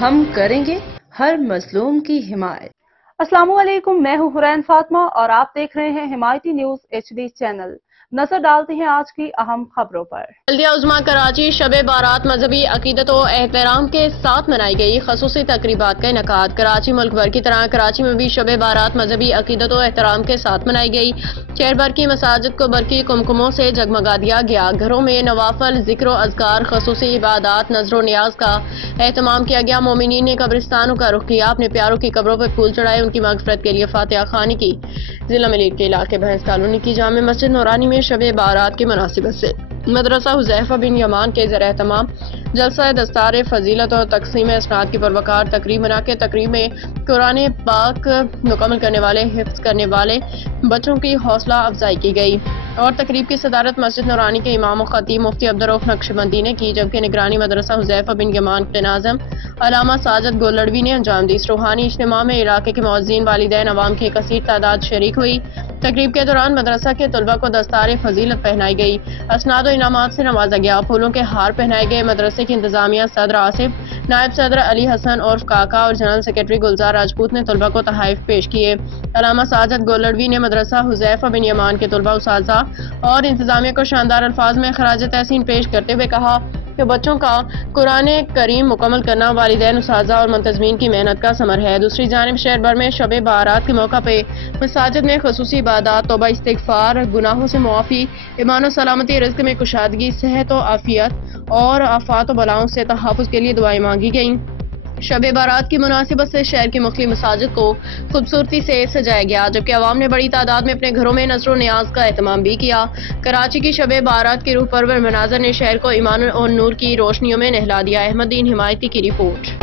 ہم کریں گے ہر مظلوم کی حمایت۔ السلام علیکم، میں ہوں حرین فاطمہ اور آپ دیکھ رہے ہیں حمایتی نیوز HD چینل۔ نظر ڈالتے ہیں آج کی اہم خبروں پر۔ بلدیہ عظمیٰ کراچی شب بارات مذہبی عقیدت و احترام کے ساتھ منائی گئی۔ خصوصی تقریبات کا انعقاد۔ کراچی ملک بھر کی طرح کراچی میں بھی شب بارات مذہبی عقیدت و احترام کے ساتھ منائی گئی۔ شہر بھر کی مساجد کو برقی کمکموں سے جگمگا دیا گیا۔ گھروں میں نوافل، ذکر و اذکار، خصوصی عبادات، نذر و نیاز کا اہتمام کیا گیا۔ مومنین نے قبرستانوں کا رخ کیا، اپنے پیاروں کی قبروں پر پھول چڑھائے، ان کی مغفرت کے لیے فاتحہ خوانی کی۔ ضلع ملیر کے علاقے بھینس کالونی کی جامع مسجد نورانی میں شب بارات کی مناسبت سے مدرسہ حذیفہ بن یمان کے زیر اہتمام جلسہ دستار فضیلت اور تقسیم اسناد کی پروقار تقریب بنا کے تقریب میں قرآن پاک مکمل کرنے والے، حفظ کرنے والے بچوں کی حوصلہ افزائی کی گئی اور تقریب کی صدارت مسجد نورانی کے امام و خطیب مفتی عبدالرؤف نقشبندی نے کی، جبکہ نگرانی مدرسہ حذیفہ بن یمان کے ناظم علامہ ساجد گولڑوی نے انجام دی۔ اس روحانی اجتماع میں علاقے کے مؤذنین، والدین، عوام کی کثیر تعداد شریک ہوئی۔ تقریب کے دوران مدرسہ کے طلباء کو دستار فضیلت پہنائی گئی، اسناد و انعامات سے نوازا گیا، پھولوں کے ہار پہنائے گئے۔ مدرسے کی انتظامیہ صدر آصف، نائب صدر علی حسن عرف کاکا اور جنرل سیکرٹری گلزار راجپوت نے طلباء کو تحائف پیش کیے۔ علامہ ساجد گولڑوی نے مدرسہ حذیفہ بن یمان کے طلباء، اساتذہ اور انتظامیہ کو شاندار الفاظ میں خراج تحسین پیش کرتے ہوئے کہا کہ بچوں کا قرآن کریم مکمل کرنا والدین، اساتذہ اور منتظمین کی محنت کا ثمر ہے۔ دوسری جانب شہر بھر میں شب بارات کے موقع پہ مساجد میں خصوصی عبادات، توبہ استغفار، گناہوں سے معافی، ایمان و سلامتی، رزق میں کشادگی، صحت و عافیت اور آفات و بلاؤں سے تحفظ کے لیے دعائیں مانگی گئیں۔ شب بارات کی مناسبت سے شہر کی مختلف مساجد کو خوبصورتی سے سجایا گیا، جبکہ عوام نے بڑی تعداد میں اپنے گھروں میں نذر و نیاز کا اہتمام بھی کیا۔ کراچی کی شب بارات کی روح پرور مناظر نے شہر کو ایمان اور نور کی روشنیوں میں نہلا دیا۔ احمد دین حمایتی کی رپورٹ۔